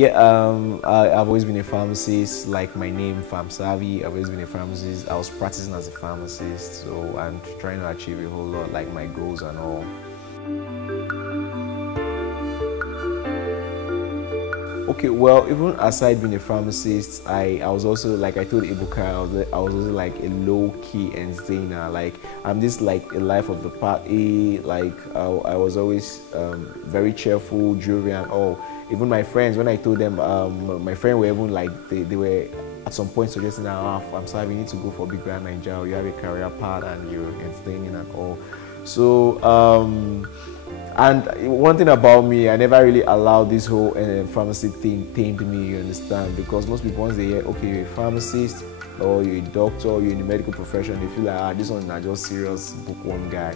Yeah, I've always been a pharmacist, like my name, Pharmsavi. I've always been a pharmacist. I was practicing as a pharmacist, so and trying to achieve a whole lot, like my goals and all. Okay, well, even aside being a pharmacist, I was also, like I told Ibuka, I was also like a low-key entertainer. Like, I'm just like a life of the party. Like, I was always very cheerful, jovial and all. Even my friends, when I told them, my friends were even like, they were at some point suggesting that, I'm sorry, you need to go for Big Brand Nigeria, you have a career path and you're entertaining and all. So, and one thing about me, I never really allowed this whole pharmacy thing tamed me, you understand? Because most people, once they hear, okay, you're a pharmacist or you're a doctor, or you're in the medical profession, they feel like, this one is just serious bookworm guy.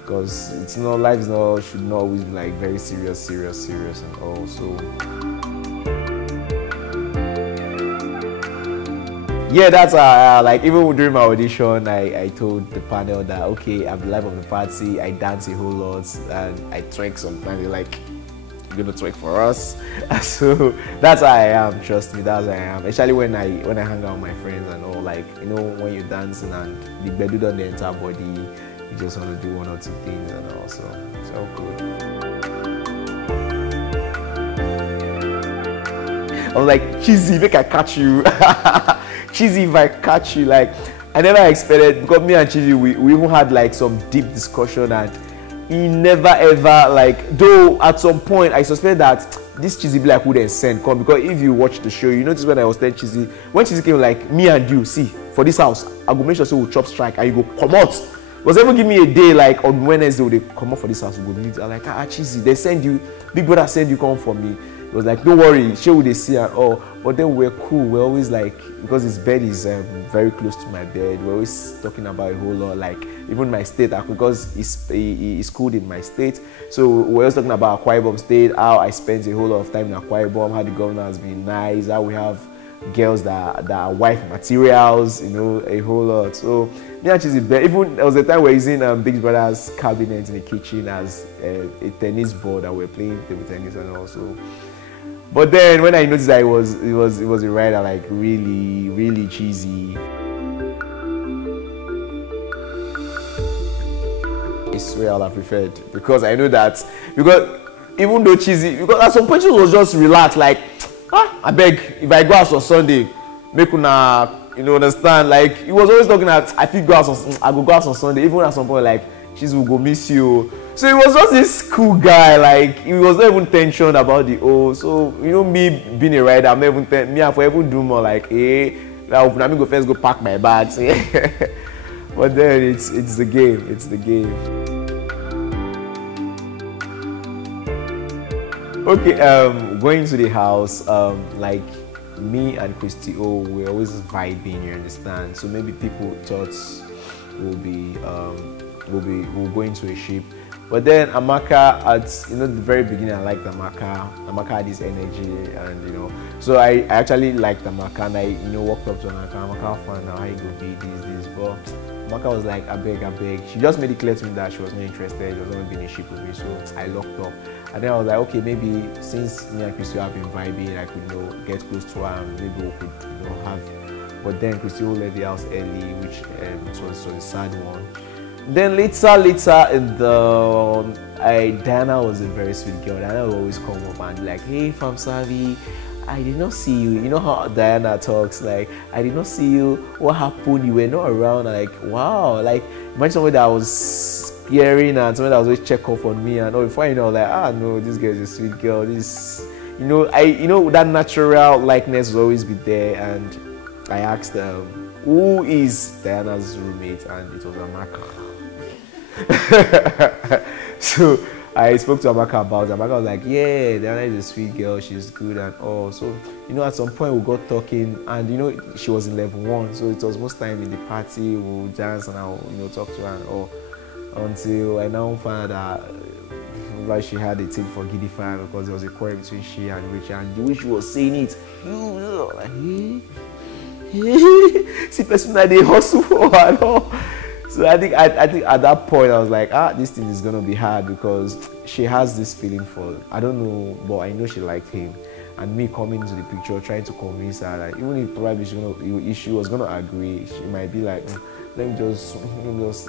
Because it's not, life is not, should not always be like very serious and all. So yeah, that's like even during my audition, I told the panel that okay, I'm the life of the party. I dance a whole lot and I twerk sometimes. They're like, "You're gonna twerk for us?" So that's how I am. Trust me, that's how I am. Especially when I hang out with my friends and all. Like, you know, when you're dancing and the bedu on the entire body, you just want to do one or two things and all. So it's all good. I was like, Chizzy, make I catch you. Chizzy, if I catch you, like, I never expected, because me and Chizzy, we even had like some deep discussion, and he never ever, like, though at some point I suspect that this Chizzy be like who they send come, because if you watch the show, you notice when I was telling Chizzy, when Chizzy came, like, me and you, see, for this house, I go make sure so we'll chop strike, and you go come out. Was ever give me a day like on Wednesday, they come out for this house, we go meet. I'm like, Chizzy, they send you, Big Brother send you come for me. It was like, don't worry, sure will they see and all. But then we're cool. We're always like, because his bed is very close to my bed, we're always talking about a whole lot, like even my state, because he schooled in my state. So we're always talking about Akwa Ibom State, how I spent a whole lot of time in Akwa Ibom, how the governor has been nice, how we have girls that are wife materials, you know, a whole lot. So me and Chizzy, even there was a time we're using Big Brother's cabinet in the kitchen as a tennis board, and we're playing table tennis and also. But then when I noticed that it was a rider, like really cheesy. It's where I'll have preferred, because I know that, because even though Chizzy, because at some point she was just relaxed, like, I beg, if I go out on Sunday, make una, you know, understand, like, he was always talking that I feel I go out on Sunday, even at some point, like, Chizzy will go miss you. So he was just this cool guy, like, he was not even tensioned about the O. So, you know, me being a rider, I'm not even, me, I for even do more like, hey, I'm going to first go pack my bags. But then it's the game, it's the game. Okay, going to the house, like, me and Christy O, we're always vibing, you understand? So maybe people thought we'll go into a ship. But then Amaka, at, you know, the very beginning, I liked Amaka. Amaka had this energy, and you know, so I actually liked Amaka, and I, you know, walked up to Amaka. Amaka found out how you go be this, but Amaka was like, I beg. She just made it clear to me that she was not interested. She was not being in a ship with me, so I locked up. And then I was like, okay, maybe since me and Christy have been vibing, I could, you know, get close to her, and maybe we could, you know, have. But then Christy left the house early, which it was a sad one. Then later in the Diana was a very sweet girl. Diana would always come up and be like, hey Pharmsavi, I did not see you. You know how Diana talks, like, I did not see you. What happened? You were not around. I'm like, wow, like, imagine somebody that was hearing and somebody that was always check up on me and all. Before you know, like, no, this girl is a sweet girl. This, you know, that natural likeness will always be there. And I asked them, who is Diana's roommate? And it was Amaka. So I spoke to Amaka about it. Amaka was like, yeah, Diana is a sweet girl, she's good and all. So, you know, at some point we got talking, and you know, she was in level 1, so it was most time in the party, we'll dance and I'll, you know, talk to her and all. Until I now found out that she had a thing for Giddy Fan, because there was a quarrel between she and Richard, and the way she was saying it, like, see, person that they hustle for and all. So I think at that point I was like, this thing is gonna be hard, because she has this feeling for, I don't know, but I know she liked him, and me coming into the picture trying to convince her that even if probably if she was gonna agree, she might be like, let me just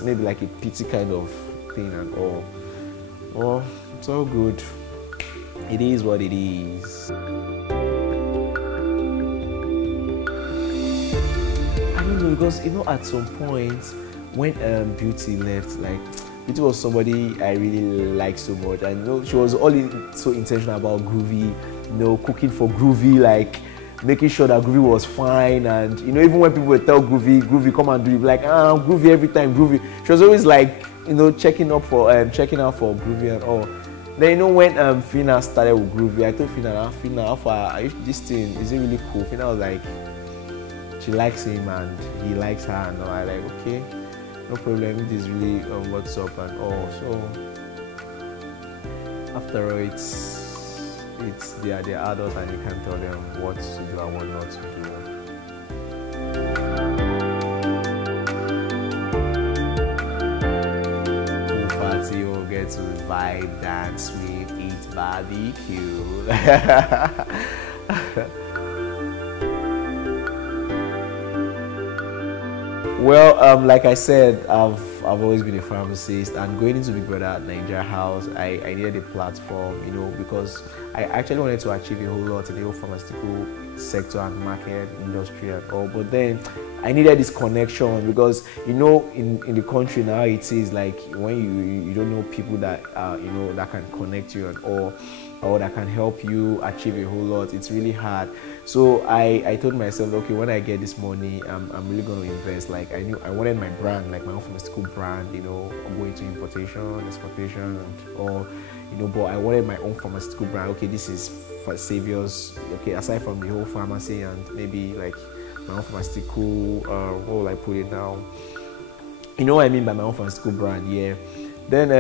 maybe like a pity kind of thing and all. Well, it's all good. It is what it is. I don't know, because at some point when Beauty left, like Beauty was somebody I really liked so much, and she was always so intentional about Groovy, cooking for Groovy, like making sure that Groovy was fine, and even when people would tell Groovy come and do it, like Groovy every time, Groovy. She was always like checking out for Groovy and all. Then when Fina started with Groovy, I told Fina, how far this thing, is it really cool? Fina was like, she likes him and he likes her, and all. I like, okay, no problem, it is really what's up and all. So after all, they are adults and you can't tell them what to do and what not to do. Pool party, you'll get to vibe, dance, sweep, eat barbecue. Well, like I said, I've always been a pharmacist, and going into Big Brother Nigeria House, I needed a platform, because I actually wanted to achieve a whole lot in the whole pharmaceutical sector and market industry and all. But then I needed this connection, because in the country now it is like when you don't know people that that can connect you and all, or that can help you achieve a whole lot, it's really hard. So I told myself, okay, when I get this money, I'm really going to invest. Like I wanted my brand, like my own pharmaceutical brand, going to importation, exportation and all, but I wanted my own pharmaceutical brand. Okay, this is for Saviors, okay, aside from the whole pharmacy and maybe like my own pharmaceutical, what will I put it now? You know what I mean by my own pharmaceutical brand, yeah. Then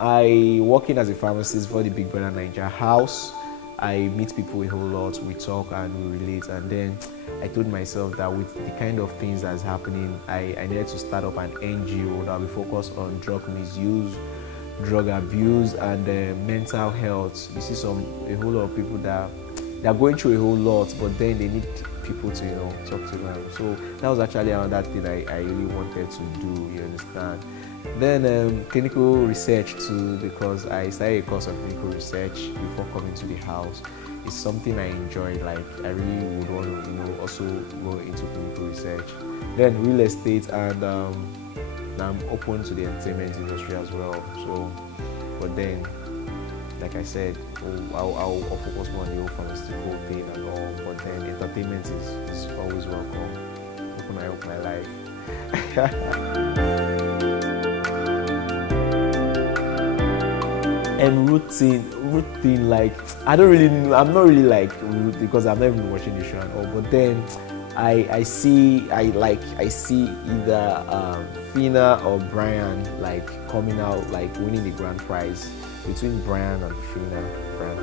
I working as a pharmacist for the Big Brother Nigeria House. I meet people a whole lot, we talk and we relate, and then I told myself that with the kind of things that's happening, I needed to start up an NGO that will be focused on drug misuse, drug abuse, and mental health. You see a whole lot of people that they're going through a whole lot, but then they need people to talk to them. So that was actually another thing I really wanted to do, you understand. Then clinical research too, because I started a course of clinical research before coming to the house. It's something I enjoy, like I really would want to also go into clinical research. Then real estate, and I'm open to the entertainment industry as well. So, but then like I said, I'll focus more on the whole pharmaceutical thing and all, but then entertainment is always welcome. Open my life. And routine, like I'm not really like root, because I'm not even watching the show and all, but then I see either Fina or Brian like coming out, like winning the grand prize. Between Brian and Fina, Brian